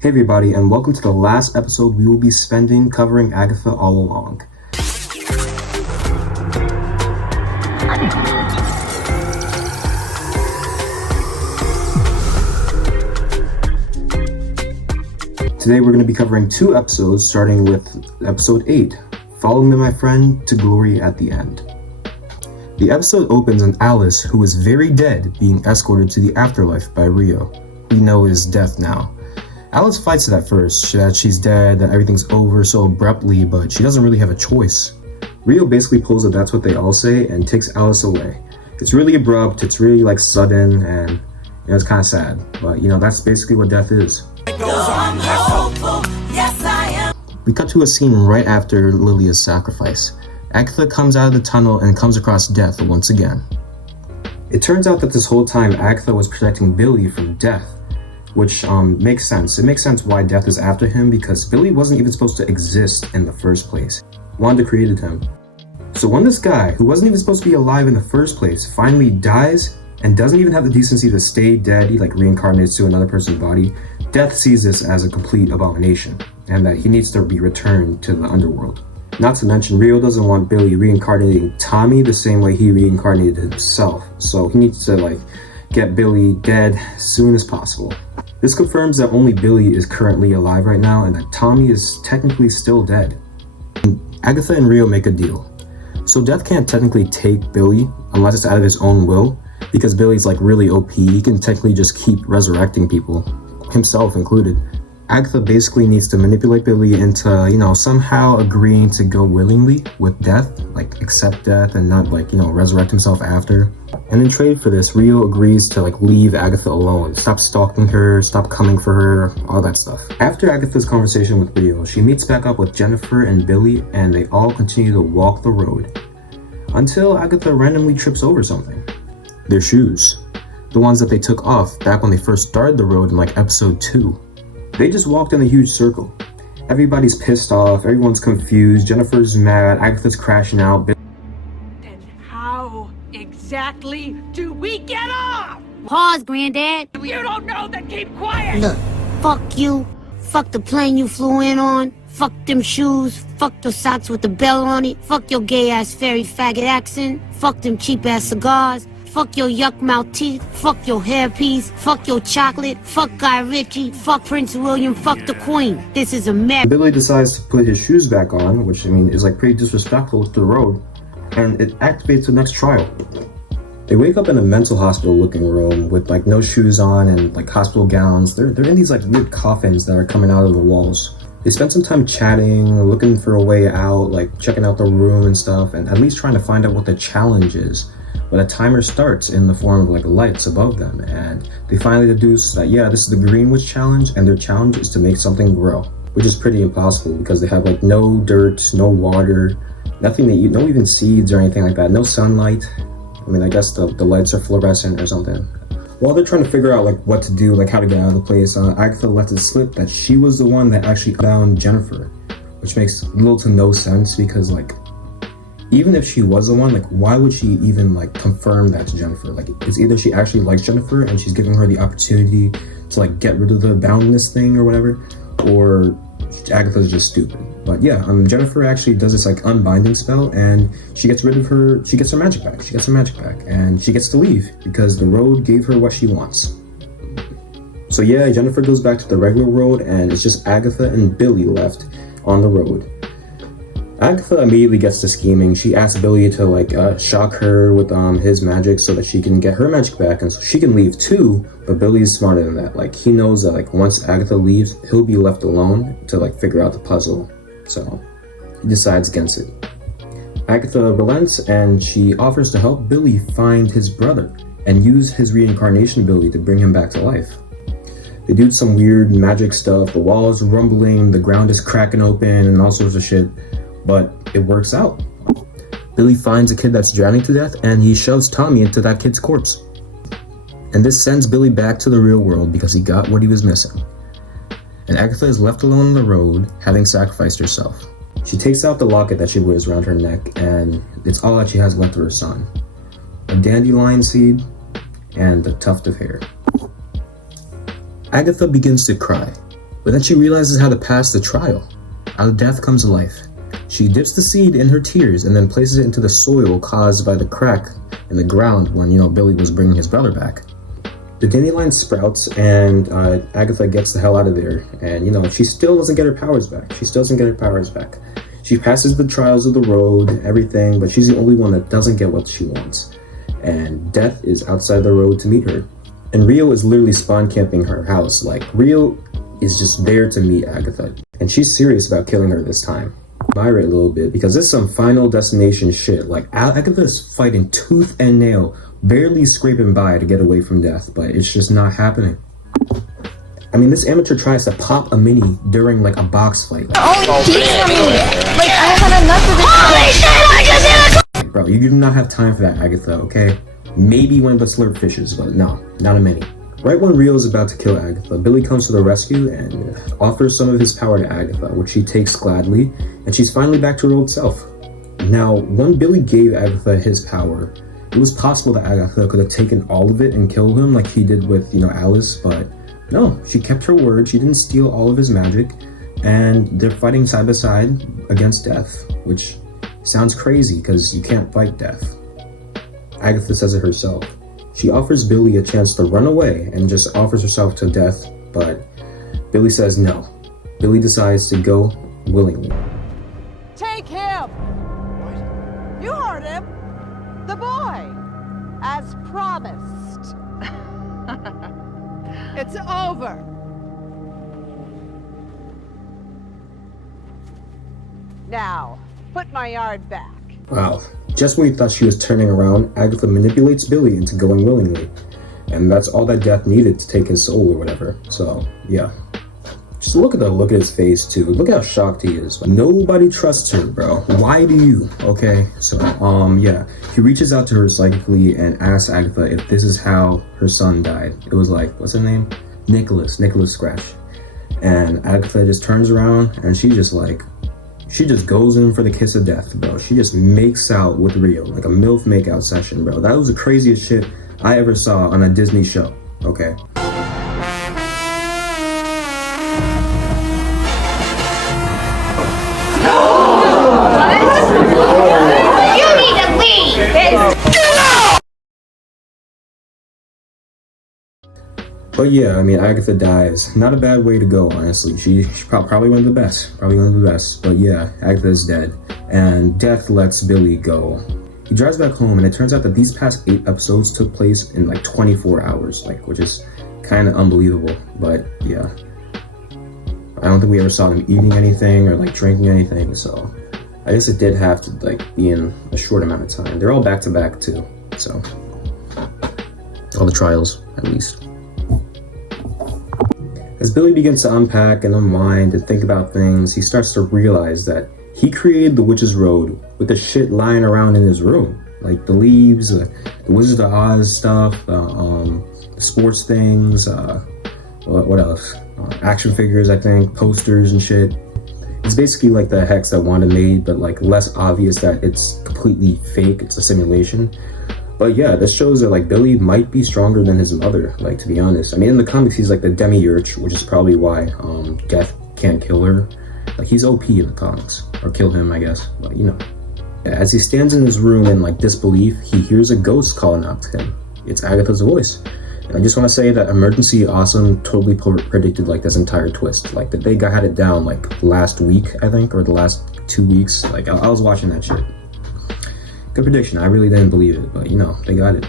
Hey everybody, and welcome to the last episode we will be spending covering Agatha all along. Today we're going to be covering two episodes, starting with episode 8, Follow Me My Friend to Glory at the End. The episode opens on Alice, who is very dead, being escorted to the afterlife by Rio. We know is death now. Alice fights it at first, that she's dead, that everything's over so abruptly, but she doesn't really have a choice. Rio basically pulls that that's what they all say and takes Alice away. It's really abrupt, it's really sudden, and it's kind of sad. But that's basically what death is. We cut to a scene right after Lilia's sacrifice. Agatha comes out of the tunnel and comes across death once again. It turns out that this whole time Agatha was protecting Billy from death, which makes sense. It makes sense why death is after him, because Billy wasn't even supposed to exist in the first place. Wanda created him. So when this guy, who wasn't even supposed to be alive in the first place, finally dies and doesn't even have the decency to stay dead, he reincarnates to another person's body, death sees this as a complete abomination, and that he needs to be returned to the underworld. Not to mention, Rio doesn't want Billy reincarnating Tommy the same way he reincarnated himself, so he needs to get Billy dead as soon as possible. This confirms that only Billy is currently alive right now and that Tommy is technically still dead. Agatha and Rio make a deal. So Death can't technically take Billy unless it's out of his own will, because Billy's really OP. He can technically just keep resurrecting people, himself included. Agatha basically needs to manipulate Billy into, somehow agreeing to go willingly with Death, accept Death and not resurrect himself after. And in trade for this, Rio agrees to leave Agatha alone, stop stalking her, stop coming for her, all that stuff. After Agatha's conversation with Rio, she meets back up with Jennifer and Billy, and they all continue to walk the road until Agatha randomly trips over something. Their shoes. The ones that they took off back when they first started the road in episode 2. They just walked in a huge circle. Everybody's pissed off, everyone's confused, Jennifer's mad, Agatha's crashing out. Then how exactly do we get off? Pause, Granddad. If you don't know, then keep quiet. Look, fuck you. Fuck the plane you flew in on. Fuck them shoes. Fuck the socks with the bell on it. Fuck your gay-ass fairy faggot accent. Fuck them cheap-ass cigars. Fuck your yuck mouth teeth. Fuck your hairpiece. Fuck your chocolate. Fuck Guy Ritchie. Fuck Prince William. Fuck the Queen. This is a mess. Billy decides to put his shoes back on, which is pretty disrespectful to the road, and it activates the next trial. They wake up in a mental hospital looking room with no shoes on and hospital gowns. They're in these weird coffins that are coming out of the walls. They spend some time chatting, looking for a way out, checking out the room and stuff, and at least trying to find out what the challenge is. But a timer starts in the form of lights above them, and they finally deduce that this is the Greenwich challenge, and their challenge is to make something grow, which is pretty impossible because they have no dirt, no water, nothing to eat, no even seeds or anything like that, no sunlight. I guess the lights are fluorescent or something. While they're trying to figure out what to do, how to get out of the place, Agatha lets it slip that she was the one that actually found Jennifer, which makes little to no sense because even if she was the one, why would she even confirm that to Jennifer? It's either she actually likes Jennifer and she's giving her the opportunity to get rid of the boundness thing or whatever, or Agatha's just stupid. But yeah, Jennifer actually does this unbinding spell, and she gets rid of her. She gets her magic back. And she gets to leave because the road gave her what she wants. So yeah, Jennifer goes back to the regular road, and it's just Agatha and Billy left on the road. Agatha immediately gets to scheming. She asks Billy to shock her with his magic so that she can get her magic back and so she can leave too, but Billy's smarter than that. He knows that once Agatha leaves, he'll be left alone to figure out the puzzle. So he decides against it. Agatha relents and she offers to help Billy find his brother and use his reincarnation ability to bring him back to life. They do some weird magic stuff, the walls are rumbling, the ground is cracking open and all sorts of shit. But it works out. Billy finds a kid that's drowning to death and he shoves Tommy into that kid's corpse. And this sends Billy back to the real world because he got what he was missing. And Agatha is left alone on the road, having sacrificed herself. She takes out the locket that she wears around her neck, and it's all that she has left of her son. A dandelion seed and a tuft of hair. Agatha begins to cry, But then she realizes how to pass the trial. Out of death comes life. She dips the seed in her tears and then places it into the soil caused by the crack in the ground when, Billy was bringing his brother back. The dandelion sprouts and Agatha gets the hell out of there. And, she still doesn't get her powers back. She passes the trials of the road, everything, but she's the only one that doesn't get what she wants. And Death is outside the road to meet her. And Rio is literally spawn camping her house. Like, Rio is just there to meet Agatha. And she's serious about killing her this time. Admire it a little bit because this is some Final Destination shit. Like, Agatha is fighting tooth and nail, barely scraping by to get away from death, but it's just not happening. I mean, this amateur tries to pop a mini during like a box fight. Only teach for me. Like, I had enough of this. Holy shit, I just hit a... Bro, you do not have time for that, Agatha, okay? Maybe one of the slurp fishes, but no, not a mini. Right when Rio is about to kill Agatha, Billy comes to the rescue and offers some of his power to Agatha, which she takes gladly, and she's finally back to her old self. Now, when Billy gave Agatha his power, it was possible that Agatha could have taken all of it and killed him like he did with, Alice, but no, she kept her word. She didn't steal all of his magic, and they're fighting side by side against death, which sounds crazy because you can't fight death. Agatha says it herself. She offers Billy a chance to run away and just offers herself to death, but Billy says no. Billy decides to go willingly. Take him! You heard him! The boy! As promised. It's over! Now, put my yard back. Wow. Just when you thought she was turning around, Agatha manipulates Billy into going willingly. And that's all that Death needed to take his soul or whatever. So, yeah. Just look at his face too. Look how shocked he is. Nobody trusts her, bro. Why do you? Okay, so, yeah. He reaches out to her psychically and asks Agatha if this is how her son died. It was like, what's her name? Nicholas Scratch. And Agatha just turns around and she just goes in for the kiss of death, bro. She just makes out with Rio, like a MILF makeout session, bro. That was the craziest shit I ever saw on a Disney show, okay? You need to leave. But yeah, I mean, Agatha dies. Not a bad way to go, honestly. She probably one of the best. But yeah, Agatha's dead. And Death lets Billy go. He drives back home, and it turns out that these past 8 episodes took place in like 24 hours, which is kind of unbelievable. But yeah, I don't think we ever saw them eating anything or like drinking anything. So I guess it did have to like be in a short amount of time. They're all back to back too. So all the trials, at least. As Billy begins to unpack and unwind and think about things, he starts to realize that he created the Witch's Road with the shit lying around in his room. Like the leaves, the Wizard of Oz stuff, the sports things, what else? Action figures, I think, posters and shit. It's basically like the hex that Wanda made, but like less obvious that it's completely fake, it's a simulation. But yeah, this shows that like Billy might be stronger than his mother, like, to be honest. I mean, in the comics, he's like the demiurge, which is probably why Death can't kill her. Like, he's OP in the comics, or kill him, I guess. But as he stands in his room in like disbelief, he hears a ghost calling out to him. It's Agatha's voice. And I just want to say that Emergency Awesome totally predicted like this entire twist. Like that they had it down like last week, I think, or the last 2 weeks. Like I was watching that shit. Good prediction. I really didn't believe it, but they got it.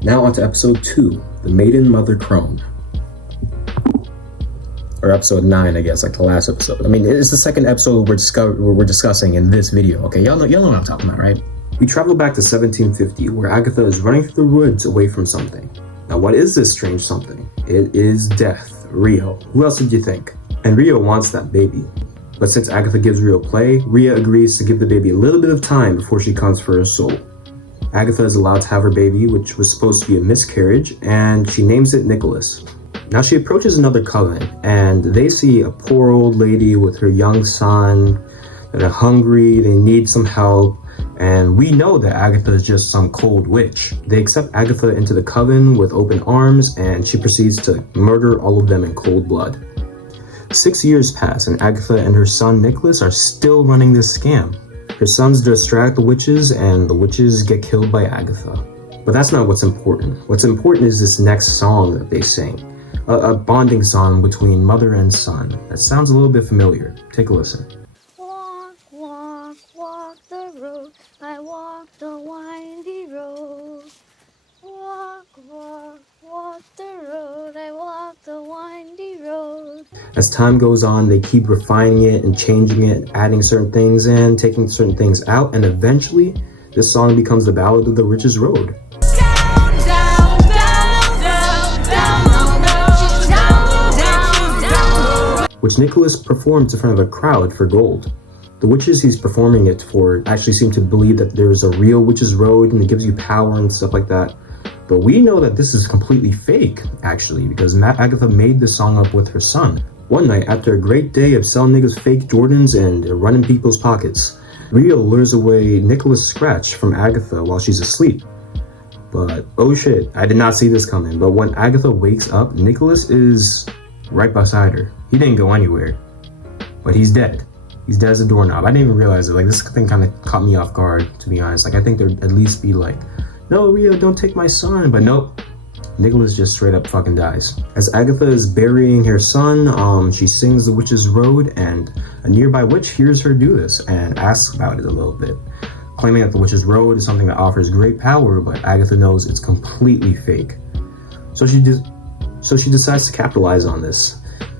Now on to episode 2, The Maiden Mother Crone. Or episode 9, I guess, like the last episode. I mean, it's the second episode we're discussing in this video, okay? Y'all know what I'm talking about, right? We travel back to 1750, where Agatha is running through the woods away from something. Now, what is this strange something? It is Death, Rio. Who else did you think? And Rio wants that baby. But since Agatha gives Rio play, Ria agrees to give the baby a little bit of time before she comes for her soul. Agatha is allowed to have her baby, which was supposed to be a miscarriage, and she names it Nicholas. Now she approaches another coven, and they see a poor old lady with her young son that are hungry, they need some help, and we know that Agatha is just some cold witch. They accept Agatha into the coven with open arms, and she proceeds to murder all of them in cold blood. 6 years pass, and Agatha and her son Nicholas are still running this scam. Her sons distract the witches, and the witches get killed by Agatha. But that's not what's important. What's important is this next song that they sing. A bonding song between mother and son. That sounds a little bit familiar. Take a listen. Walk, walk, walk the road. I walk the windy road. Walk, walk, walk the road. I walk the windy road. As time goes on, they keep refining it and changing it, adding certain things in, taking certain things out, and eventually, this song becomes the Ballad of the Witch's Road. Which Nicholas performs in front of a crowd for gold. The witches he's performing it for actually seem to believe that there's a real witch's road and it gives you power and stuff like that. But we know that this is completely fake, actually, because Agatha made this song up with her son. One night, after a great day of selling niggas fake Jordans and running people's pockets, Rio lures away Nicholas' scratch from Agatha while she's asleep. But, oh shit, I did not see this coming. But when Agatha wakes up, Nicholas is right beside her. He didn't go anywhere, but he's dead. He's dead as a doorknob. I didn't even realize it. Like, this thing kind of caught me off guard, to be honest. Like, I think there'd at least be like, no, Rio, don't take my son. But nope, Nicholas just straight up fucking dies. As Agatha is burying her son, she sings the Witch's Road, and a nearby witch hears her do this and asks about it a little bit, claiming that the Witch's Road is something that offers great power, but Agatha knows it's completely fake. So she decides to capitalize on this.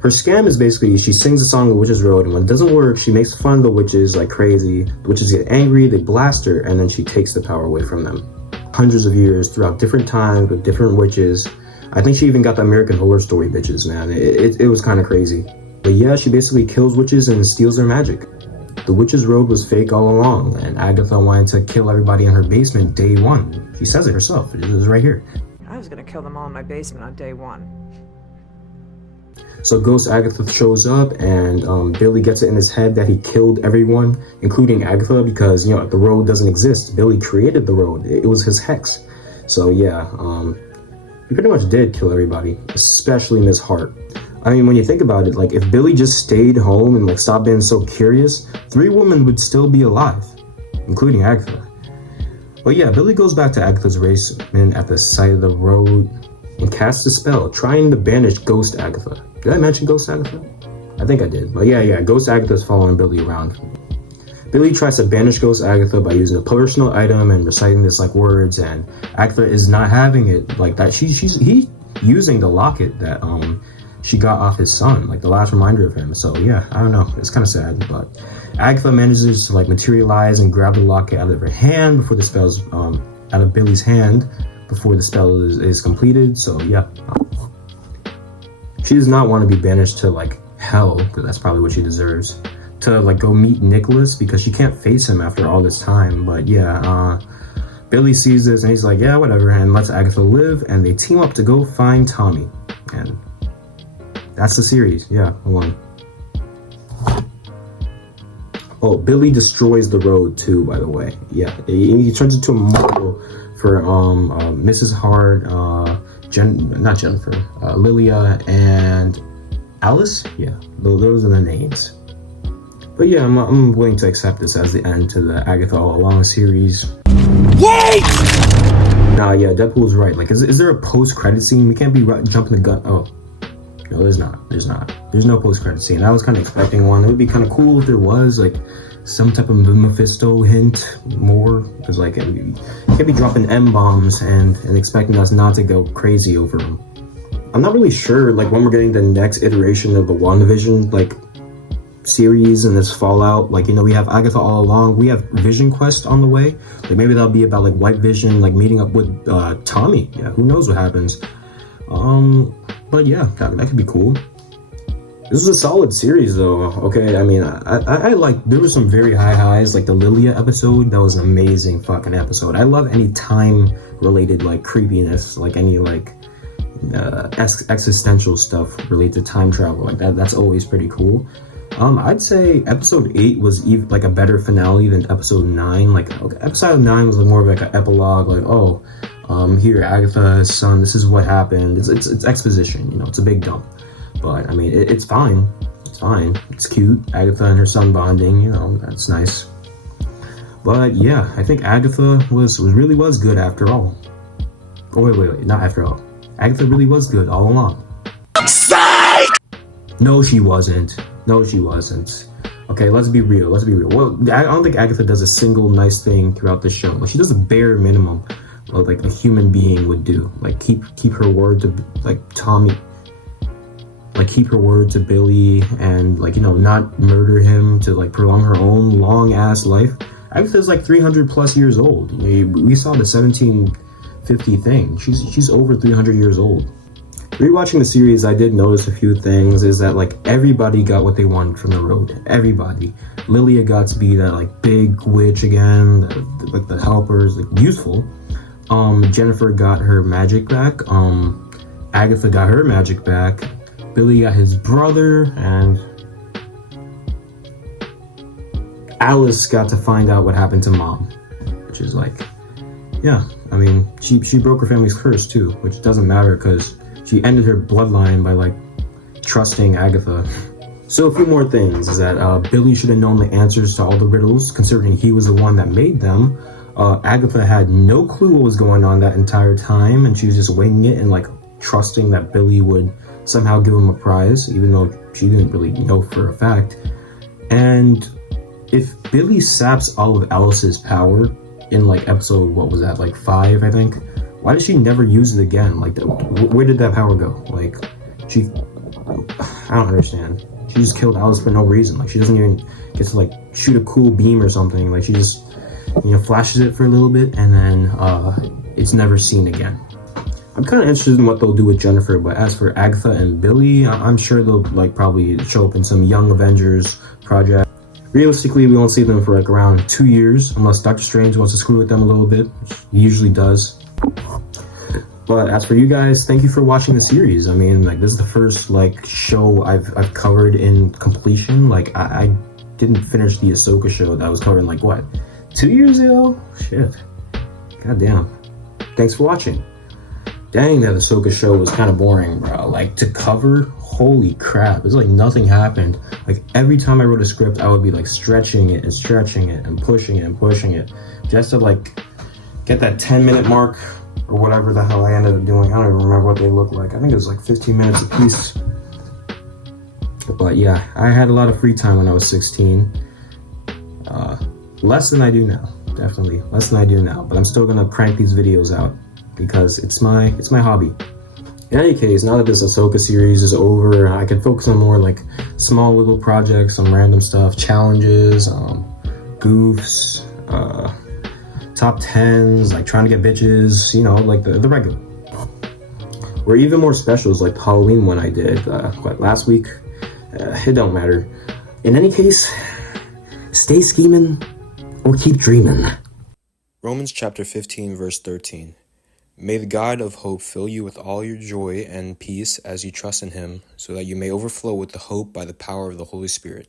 Her scam is basically, she sings a song, The Witch's Road, and when it doesn't work, she makes fun of the witches like crazy. The witches get angry, they blast her, and then she takes the power away from them. Hundreds of years, throughout different times, with different witches. I think she even got the American Horror Story bitches, man. It was kind of crazy. But yeah, she basically kills witches and steals their magic. The Witch's Road was fake all along, and Agatha wanted to kill everybody in her basement day one. She says it herself, it is right here. I was gonna kill them all in my basement on day one. So Ghost Agatha shows up, and Billy gets it in his head that he killed everyone, including Agatha, because, you know, the road doesn't exist. Billy created the road. It was his hex. So yeah, he pretty much did kill everybody, especially Miss Hart. I mean, when you think about it, like, if Billy just stayed home and, like, stopped being so curious, 3 women would still be alive, including Agatha. But yeah, Billy goes back to Agatha's basement at the side of the road and casts a spell, trying to banish Ghost Agatha. Did I mention Ghost Agatha? I think I did. But yeah, Ghost Agatha's following Billy around. Billy tries to banish Ghost Agatha by using a personal item and reciting this like words, and Agatha is not having it like that. He's using the locket that she got off his son, like the last reminder of him. So yeah, I don't know. It's kind of sad, but Agatha manages to like materialize and grab the locket out of her hand before the spell's out of Billy's hand before the spell is completed. So yeah. She does not want to be banished to like hell, because that's probably what she deserves, to like go meet Nicholas, because she can't face him after all this time. But yeah, Billy sees this and he's like, yeah, whatever, and lets Agatha live, and they team up to go find Tommy. And that's the series. Yeah, hold on. Oh, Billy destroys the road too, by the way. Yeah, he turns into a model for Mrs. Hart, not Jennifer, Lilia, and Alice. Yeah, those are the names. But yeah, I'm willing to accept this as the end to the Agatha All Along series. Wait! Nah, yeah, Deadpool's right. Like, is there a post-credit scene? We can't be jumping the gun. Oh, no, there's not. There's no post-credit scene. I was kind of expecting one. It would be kind of cool if there was, like, some type of Mephisto hint more, because like you can't be dropping M-bombs and expecting us not to go crazy over them. I'm not really sure like when we're getting the next iteration of the WandaVision like series and this fallout. Like, you know, we have Agatha All Along, we have Vision Quest on the way. Like maybe that'll be about like White Vision like meeting up with Tommy. Yeah, who knows what happens. But yeah, that could be cool. This was a solid series though, okay? I mean, I like, there were some very high highs, like the Lilia episode, that was an amazing fucking episode. I love any time-related, like, creepiness, like any, like, existential stuff related to time travel, like that's always pretty cool. I'd say episode 8 was like a better finale than episode 9. Like, okay, episode 9 was more of like an epilogue, like, oh, here, Agatha's son, this is what happened. It's exposition, you know, it's a big dump. But I mean, it's fine. It's fine. It's cute. Agatha and her son bonding, you know, that's nice. But yeah, I think Agatha really was good after all. Oh, wait, not after all. Agatha really was good all along. No, she wasn't. Okay, let's be real. Well, I don't think Agatha does a single nice thing throughout the show. Like, she does the bare minimum of like a human being would do. Like keep her word to like Tommy. Like keep her word to Billy and like, you know, not murder him to like prolong her own long ass life. Agatha's like 300 plus years old. We saw the 1750 thing. She's over 300 years old. Rewatching the series, I did notice a few things. Is that like everybody got what they wanted from the road. Everybody. Lilia got to be that like big witch again, like the helpers, like useful. Jennifer got her magic back. Agatha got her magic back. Billy got his brother, and Alice got to find out what happened to Mom, which is like, yeah. I mean, she broke her family's curse too, which doesn't matter because she ended her bloodline by like trusting Agatha. So a few more things is that Billy should have known the answers to all the riddles, considering he was the one that made them. Agatha had no clue what was going on that entire time, and she was just winging it and like trusting that Billy would somehow give him a prize, even though she didn't really know for a fact. And if Billy saps all of Alice's power in like episode, what was that, like 5, I think? Why did she never use it again? Like, where did that power go? Like, I don't understand. She just killed Alice for no reason. Like, she doesn't even get to like shoot a cool beam or something. Like, she just, you know, flashes it for a little bit and then it's never seen again. I'm kind of interested in what they'll do with Jennifer, but as for Agatha and Billy, I'm sure they'll like probably show up in some Young Avengers project. Realistically, we won't see them for like around 2 years, unless Doctor Strange wants to screw with them a little bit, which he usually does. But as for you guys, thank you for watching the series. I mean, like, this is the first like show I've covered in completion. Like, I didn't finish the Ahsoka show that I was covering like what, 2 years ago? Shit. Goddamn. Thanks for watching. Dang, that Ahsoka show was kind of boring, bro. Like, to cover, holy crap. It's like nothing happened. Like, every time I wrote a script, I would be like stretching it and pushing it just to like get that 10-minute mark or whatever the hell I ended up doing. I don't even remember what they looked like. I think it was like 15 minutes a piece. But yeah, I had a lot of free time when I was 16. Less than I do now. Definitely less than I do now. But I'm still gonna crank these videos out because it's my hobby. In any case, now that this Ahsoka series is over, I can focus on more like small little projects, some random stuff, challenges, goofs, top 10s, like trying to get bitches, you know, like the regular. Or even more specials like the Halloween one I did last week. It don't matter. In any case, stay scheming or keep dreaming. Romans chapter 15, verse 13. May the God of hope fill you with all your joy and peace as you trust in him, so that you may overflow with the hope by the power of the Holy Spirit.